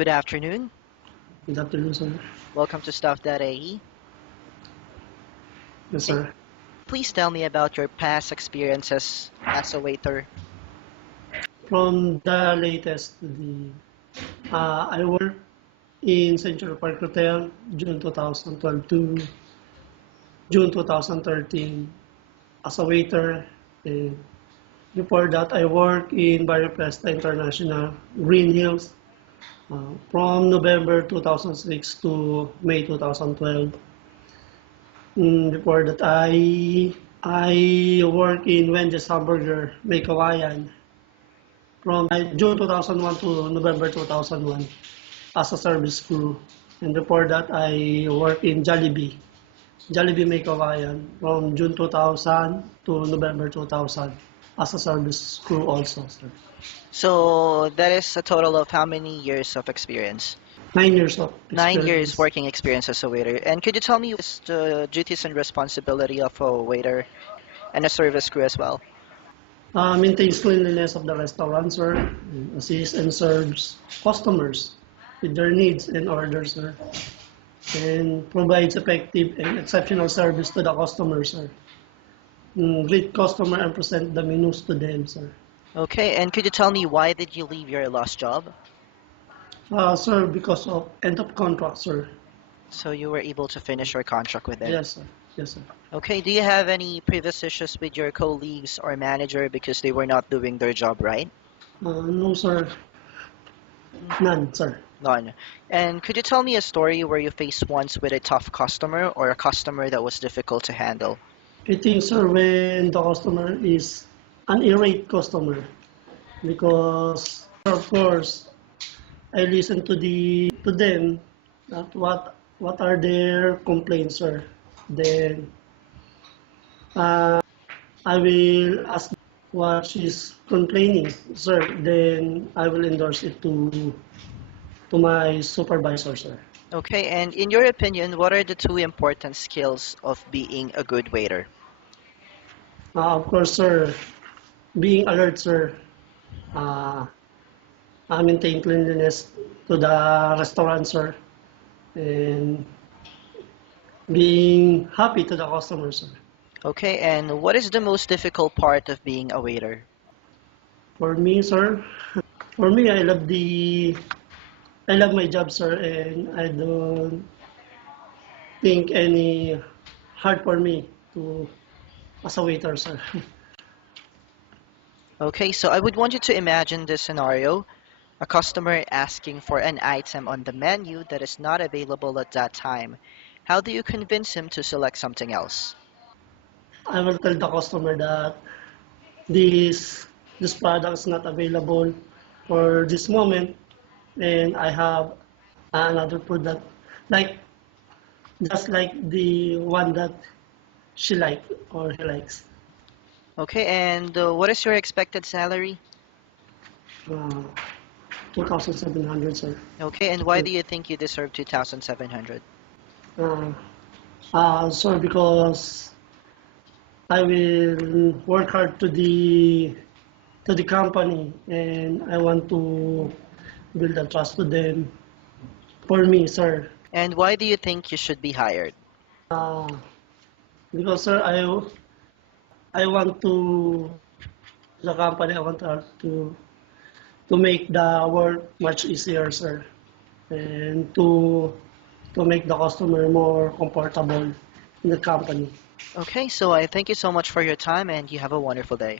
Good afternoon. Good afternoon, sir. Welcome to Stuff.ae. Yes, May- sir. Please tell me about your past experiences as a waiter. From the latest to I work in Central Park Hotel, June 2012 to June 2013 as a waiter. And before that, I work in Barrio Presta International, Green Hills, from November 2006 to May 2012. Before that, I work in Wendy's Hamburger, May Kawayan, from June 2001 to November 2001 as a service crew. And before that, I worked in Jollibee May Kawayan from June 2000 to November 2000 as a service crew also, sir. So that is a total of how many years of experience? 9 years of 9 years experience. working experience as a waiter. And could you tell me what is the duties and responsibility of a waiter and a service crew as well? Maintains cleanliness of the restaurant, sir, and assists and serves customers with their needs and orders, sir, and provides effective and exceptional service to the customers, sir. Greet customer and present the menus to them, sir. Okay, and could you tell me why did you leave your last job? Sir, because of end of contract, sir. So you were able to finish your contract with them. Yes, sir. Yes, sir. Okay, do you have any previous issues with your colleagues or manager because they were not doing their job right? No, sir. None, sir. None. And could you tell me a story where you faced once with a tough customer or a customer that was difficult to handle? I think, sir, when the customer is an irate customer, because of course I listen to them at what are their complaints, sir. Then I will ask what she's complaining, sir. Then I will endorse it to my supervisor, sir. Okay, and in your opinion, what are the two important skills of being a good waiter? Of course, sir, being alert, sir. Uh, Maintain cleanliness to the restaurant, sir, and being happy to the customers, sir. Okay, and what is the most difficult part of being a waiter? For me, sir, for me, I love my job, sir, and I don't think any hard for me to as a waiter, sir. Okay, so I would want you to imagine this scenario. A customer asking for an item on the menu that is not available at that time. How do you convince him to select something else? I will tell the customer that this this product is not available for this moment, and I have another food that like just like the one that she like or he likes. Okay, and what is your expected salary? Uh, 2,700, sir. Okay, and why do you think you deserve 2,700? Uh, sir, because I will work hard to the company, and I want to build a trust to them. For me, sir, And why do you think you should be hired? uh, because sir, I want to the company. I want to make the work much easier, sir, and to make the customer more comfortable in the company. Okay, so I thank you so much for your time and you have a wonderful day.